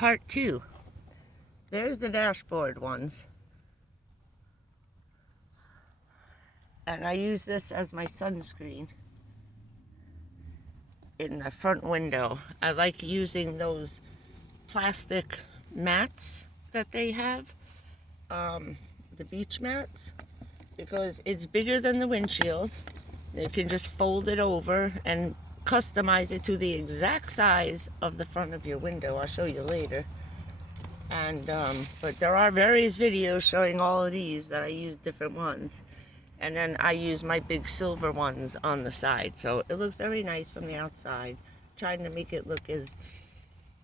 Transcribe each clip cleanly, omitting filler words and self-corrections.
part 2. There's the dashboard ones. And I use this as my sunscreen in the front window. I like using those plastic mats that they have, the beach mats, because it's bigger than the windshield. You can just fold it over and customize it to the exact size of the front of your window. I'll show you later. And but there are various videos showing all of these that I use different ones. And then I use my big silver ones on the side. So it looks very nice from the outside. Trying to make it look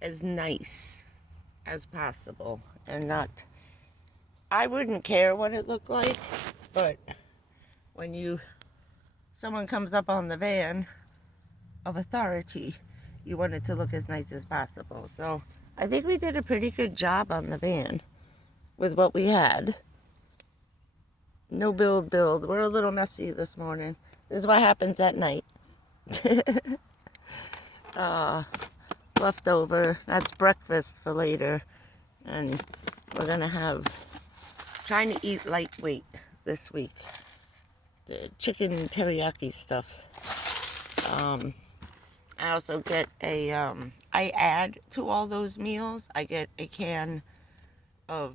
as nice as possible. And not, I wouldn't care what it looked like, but when someone comes up on the van of authority, you want it to look as nice as possible. So I think we did a pretty good job on the van with what we had. No build. We're a little messy this morning. This is what happens at night. Leftover. That's breakfast for later. And we're going to trying to eat lightweight this week. The chicken teriyaki stuffs. I also get I add to all those meals, I get a can of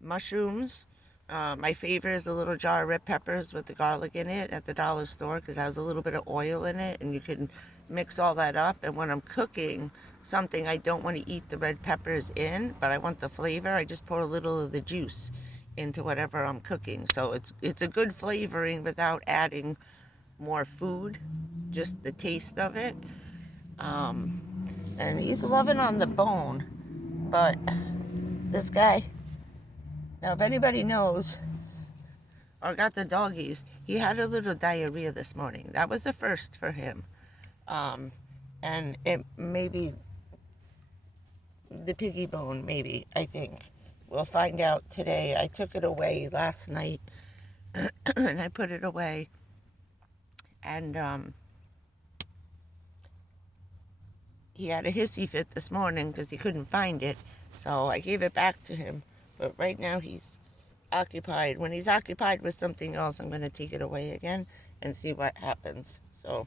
mushrooms. My favorite is a little jar of red peppers with the garlic in it at the dollar store, because it has a little bit of oil in it, and you can mix all that up. And when I'm cooking something I don't want to eat the red peppers in, but I want the flavor, I just pour a little of the juice into whatever I'm cooking. So it's a good flavoring without adding more food, just the taste of it. And he's loving on the bone, but this guy, now if anybody knows or got the doggies, he had a little diarrhea this morning. That was the first for him. And it maybe the piggy bone, maybe, I think. We'll find out today. I took it away last night and I put it away. And he had a hissy fit this morning because he couldn't find it. So I gave it back to him. But right now he's occupied. When he's occupied with something else, I'm going to take it away again and see what happens. So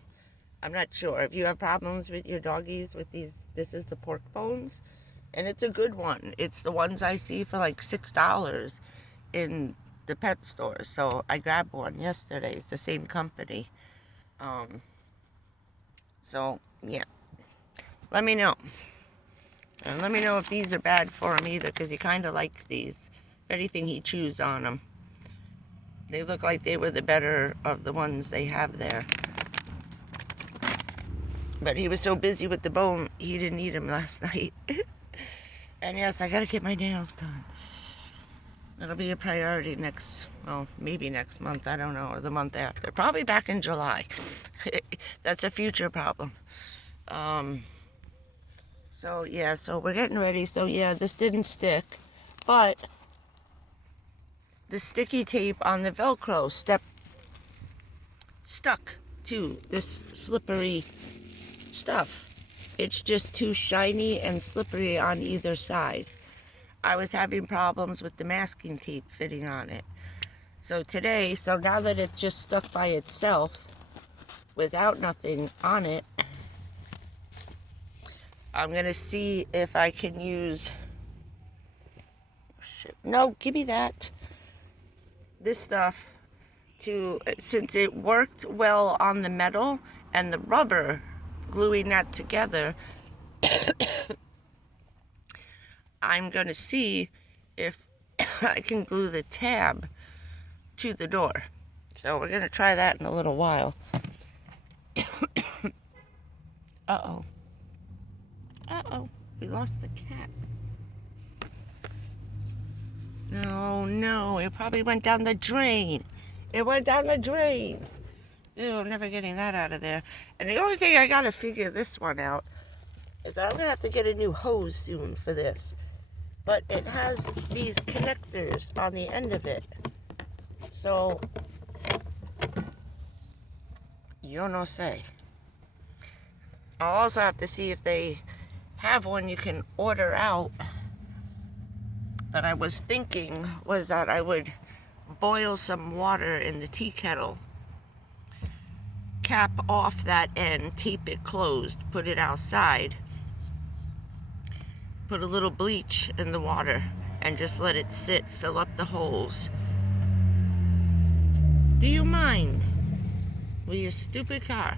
I'm not sure. If you have problems with your doggies with these, this is the pork bones. And it's a good one. It's the ones I see for like $6 in the pet store. So I grabbed one yesterday. It's the same company. So yeah, let me know. And let me know if these are bad for him either, because he kind of likes these. Anything he chews on them. They look like they were the better of the ones they have there. But he was so busy with the bone, he didn't eat them last night. And yes, I gotta get my nails done. That'll be a priority maybe next month, I don't know, or the month after. Probably back in July. That's a future problem. So yeah, so we're getting ready. So yeah, this didn't stick, but the sticky tape on the Velcro stuck to this slippery stuff. It's just too shiny and slippery on either side. I was having problems with the masking tape fitting on it. So now that it's just stuck by itself without nothing on it, I'm going to see if I can use... No, give me that. This stuff since it worked well on the metal and the rubber, gluing that together, I'm going to see if I can glue the tab to the door. So we're going to try that in a little while. Uh-oh. Uh-oh. We lost the cat. No, it probably went down the drain. It went down the drain. Ew, I'm never getting that out of there. And the only thing I got to figure this one out is that I'm going to have to get a new hose soon for this. But it has these connectors on the end of it. So, yo no sé. I'll also have to see if they have one you can order out. But I was thinking was that I would boil some water in the tea kettle, cap off that end, tape it closed, put it outside, put a little bleach in the water, and just let it sit, fill up the holes. Do you mind? With your stupid car.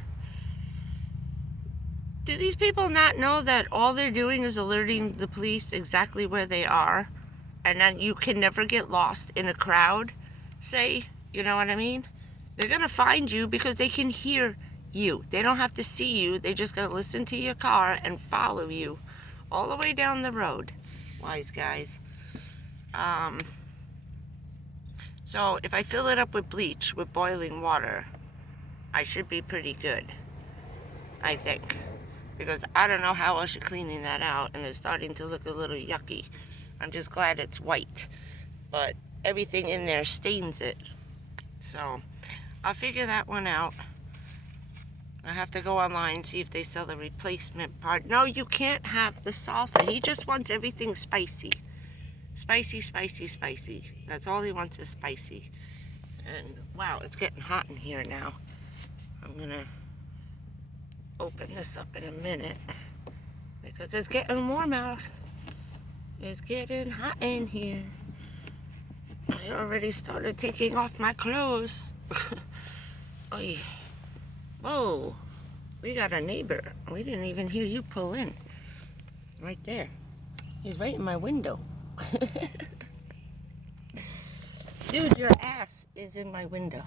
Do these people not know that all they're doing is alerting the police exactly where they are? And then you can never get lost in a crowd, say, you know what I mean? They're gonna find you because they can hear you. They don't have to see you. They just gotta listen to your car and follow you all the way down the road. Wise guys. So if I fill it up with bleach, with boiling water, I should be pretty good, I think. Because I don't know how else you're cleaning that out, and it's starting to look a little yucky. I'm just glad it's white, but everything in there stains it. So I'll figure that one out. I have to go online, see if they sell the replacement part. No, you can't have the salsa. He just wants everything spicy. Spicy, spicy, spicy. That's all he wants is spicy. And wow, it's getting hot in here now. I'm gonna open this up in a minute because it's getting warm out. It's getting hot in here. I already started taking off my clothes. Oy. Whoa, we got a neighbor. We didn't even hear you pull in. Right there. He's right in my window. Dude, your ass is in my window.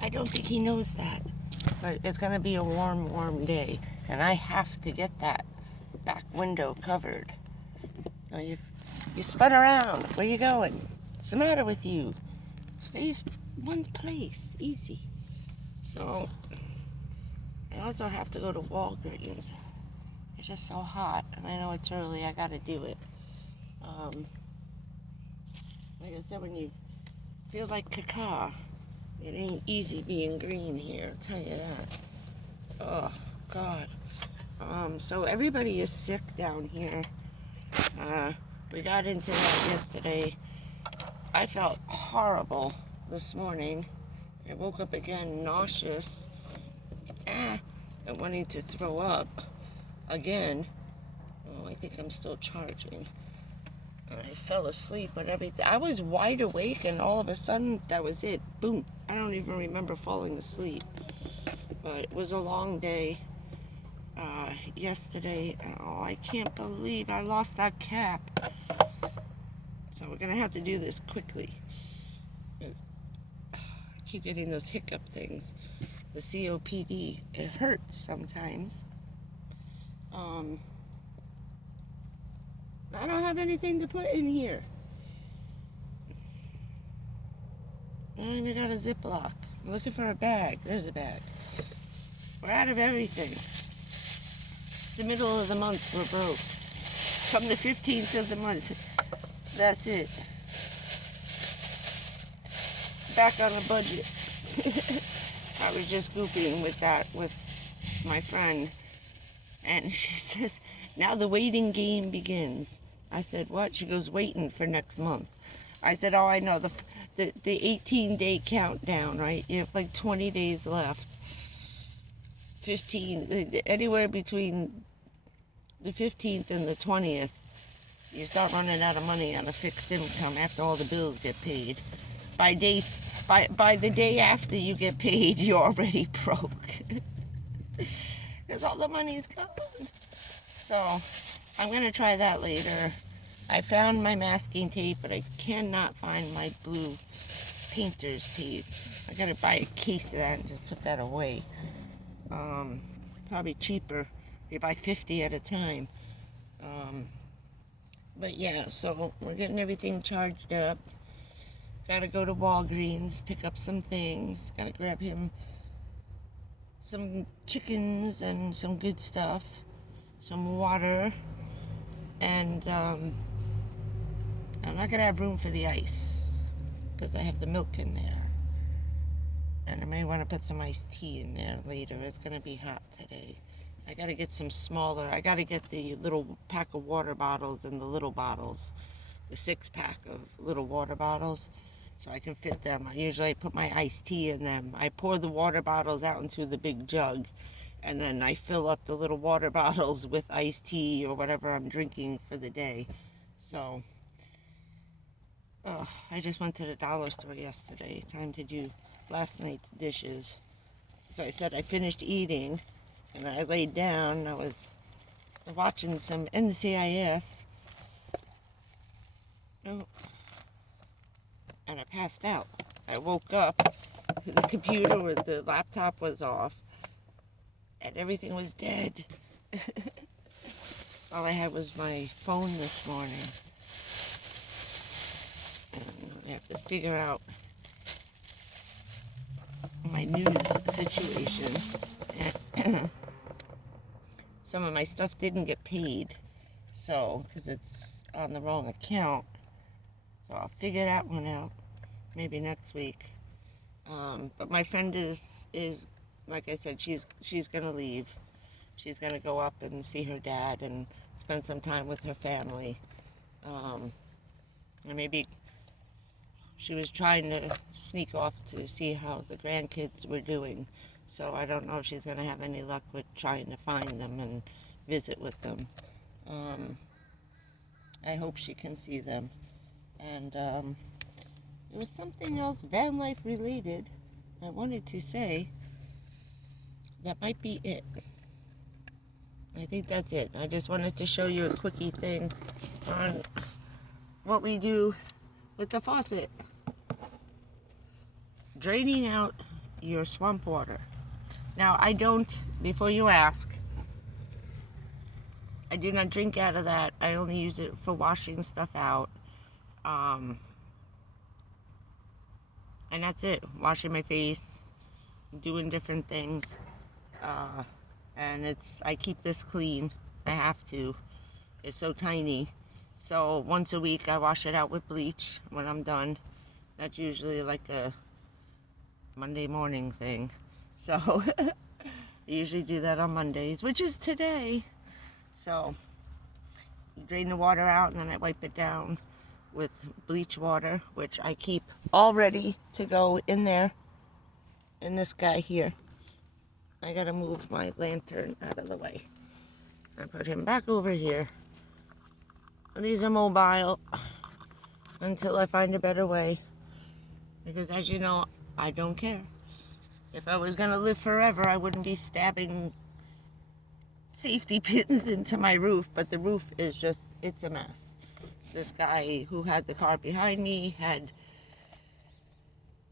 I don't think he knows that. But it's gonna be a warm, warm day. And I have to get that back window covered. Oh, you spun around. Where you going? What's the matter with you? Stay one place. Easy. So, I also have to go to Walgreens. It's just so hot. And I know it's early. I gotta do it. Like I said, when you feel like caca, it ain't easy being green here. I'll tell you that. Oh, God. So everybody is sick down here. We got into that yesterday. I felt horrible this morning. I woke up again nauseous. And wanting to throw up again. Oh, I think I'm still charging. I fell asleep and everything. I was wide awake and all of a sudden that was it. Boom. I don't even remember falling asleep. But it was a long day. Yesterday, oh, I can't believe I lost that cap. So we're gonna have to do this quickly. I keep getting those hiccup things. The COPD, it hurts sometimes. I don't have anything to put in here. And I got a Ziploc. I'm looking for a bag. There's a bag. We're out of everything. It's the middle of the month. We're broke. From the 15th of the month. That's it. Back on a budget. I was just goofing with that with my friend. And she says, now the waiting game begins. I said, what? She goes, waiting for next month. I said, oh, I know, the 18-day countdown, right? You have like 20 days left. 15, anywhere between the 15th and the 20th, you start running out of money on a fixed income after all the bills get paid. By the day after you get paid, you're already broke. Because all the money's gone. So, I'm going to try that later. I found my masking tape, but I cannot find my blue painter's tape. I got to buy a case of that and just put that away. Probably cheaper. You buy 50 at a time. But yeah, so we're getting everything charged up. Got to go to Walgreens, pick up some things. Got to grab him some chickens and some good stuff. Some water. And I'm not going to have room for the ice because I have the milk in there. And I may want to put some iced tea in there later. It's going to be hot today. I gotta get some smaller. I gotta get the little pack of water bottles and the little bottles, the 6-pack of little water bottles, so I can fit them. I usually put my iced tea in them. I pour the water bottles out into the big jug, and then I fill up the little water bottles with iced tea or whatever I'm drinking for the day. So, I just went to the dollar store yesterday. Time to do last night's dishes. So I said I finished eating, and I laid down. I was watching some NCIS. Oh, and I passed out. I woke up. The computer with the laptop was off, and everything was dead. All I had was my phone this morning. And I have to figure out my news situation. Some of my stuff didn't get paid, so, because it's on the wrong account. So I'll figure that one out maybe next week. But my friend is like I said, she's gonna leave. She's gonna go up and see her dad and spend some time with her family. And maybe she was trying to sneak off to see how the grandkids were doing. So I don't know if she's gonna have any luck with trying to find them and visit with them. I hope she can see them. And there was something else van life related I wanted to say. That might be it. I think that's it. I just wanted to show you a quickie thing on what we do with the faucet. Draining out your swamp water. Now, I don't, before you ask, I do not drink out of that. I only use it for washing stuff out. And that's it. Washing my face, doing different things. And I keep this clean. I have to. It's so tiny. So once a week I wash it out with bleach when I'm done. That's usually like a Monday morning thing. So I usually do that on Mondays, which is today. So drain the water out and then I wipe it down with bleach water, which I keep all ready to go in there, in this guy here. I gotta move my lantern out of the way. I put him back over here. These are mobile until I find a better way, because as you know, I don't care. If I was gonna live forever, I wouldn't be stabbing safety pins into my roof, but the roof is just, it's a mess. This guy who had the car behind me had,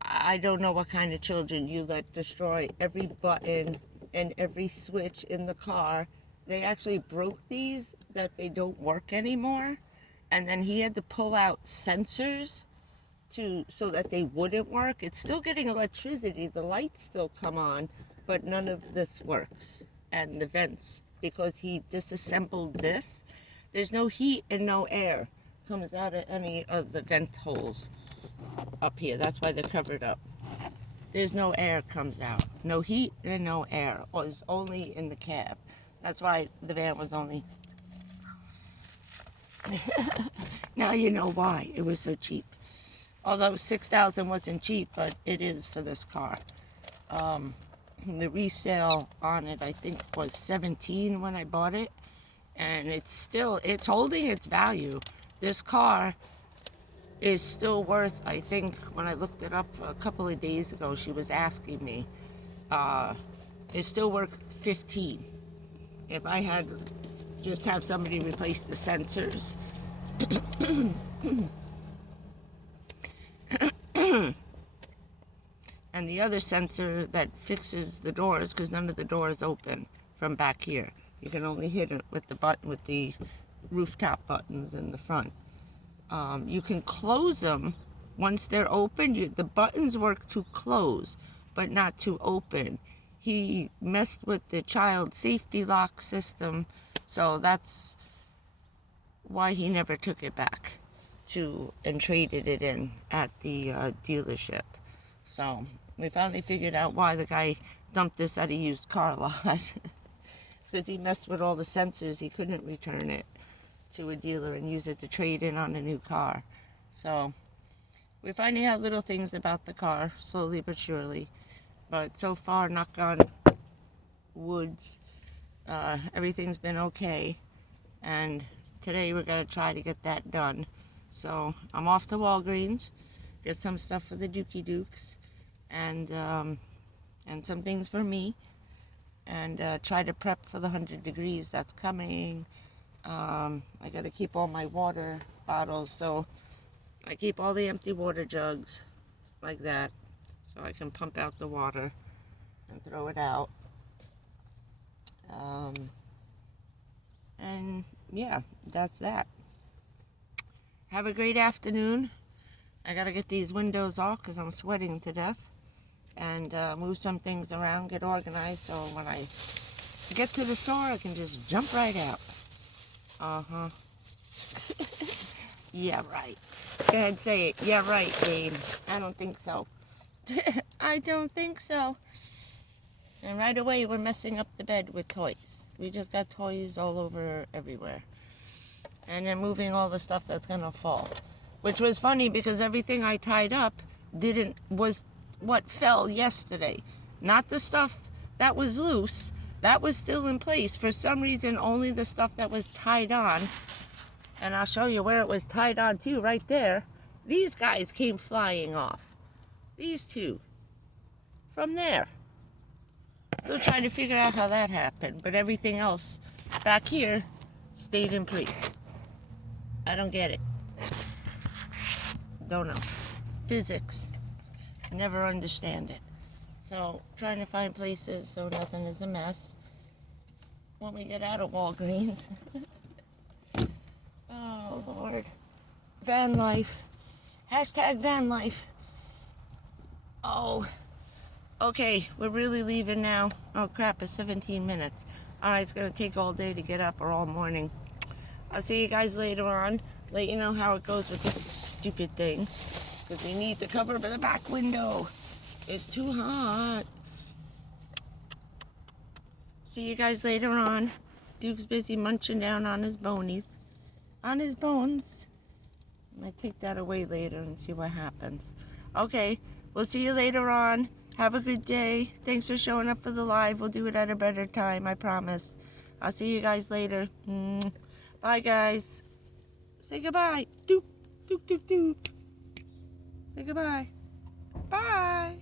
I don't know what kind of children you let destroy every button and every switch in the car. They actually broke these that they don't work anymore, and then he had to pull out sensors so that they wouldn't work. It's still getting electricity, the lights still come on, but none of this works. And the vents, because he disassembled this, there's no heat and no air comes out of any of the vent holes up here. That's why they're covered up. There's no air comes out. No heat and no air. It was only in the cab. That's why the van was only... Now you know why it was so cheap. Although $6,000 wasn't cheap, but it is for this car. The resale on it, I think, was $17 when I bought it. And it's holding its value. This car is still worth, I think, when I looked it up a couple of days ago, she was asking me, it's still worth $15. If I had just have somebody replace the sensors. And the other sensor that fixes the doors, because none of the doors open from back here. You can only hit it with the button, with the rooftop buttons in the front. You can close them once they're open. The buttons work to close, but not to open. He messed with the child safety lock system, so that's why he never took it back and traded it in at the dealership. So we finally figured out why the guy dumped this at a used car lot. It's because he messed with all the sensors. He couldn't return it to a dealer and use it to trade in on a new car. So we're finding out little things about the car, slowly but surely. But so far, knock on wood, everything's been okay. And today we're going to try to get that done. So I'm off to Walgreens, get some stuff for the Dookie Dukes, and some things for me, and try to prep for the 100 degrees that's coming. I got to keep all my water bottles, so I keep all the empty water jugs like that, so I can pump out the water and throw it out. And yeah, that's that. Have a great afternoon. I gotta get these windows off because I'm sweating to death, and move some things around, get organized, so when I get to the store I can just jump right out. Yeah, right. Go ahead, say it. Yeah, right, Dave. I don't think so. I don't think so. And right away we're messing up the bed with toys. We just got toys all over everywhere. And then moving all the stuff that's gonna fall. Which was funny because everything I tied up was what fell yesterday. Not the stuff that was loose. That was still in place. For some reason, only the stuff that was tied on, and I'll show you where it was tied on to, right there. These guys came flying off. These two. From there. Still trying to figure out how that happened, but everything else back here stayed in place. I don't get it. Don't know. Physics. Never understand it. So, trying to find places so nothing is a mess when we get out of Walgreens. Oh, Lord. Van life. Hashtag van life. Oh. Okay, we're really leaving now. Oh, crap, it's 17 minutes. Alright, it's going to take all day to get up, or all morning. I'll see you guys later on. Let you know how it goes with this stupid thing. Because we need to cover the back window. It's too hot. See you guys later on. Duke's busy munching down on his bonies. On his bones. I might take that away later and see what happens. Okay, we'll see you later on. Have a good day. Thanks for showing up for the live. We'll do it at a better time, I promise. I'll see you guys later. Bye, guys. Say goodbye. Doop, doop, doop, doop. Say goodbye. Bye.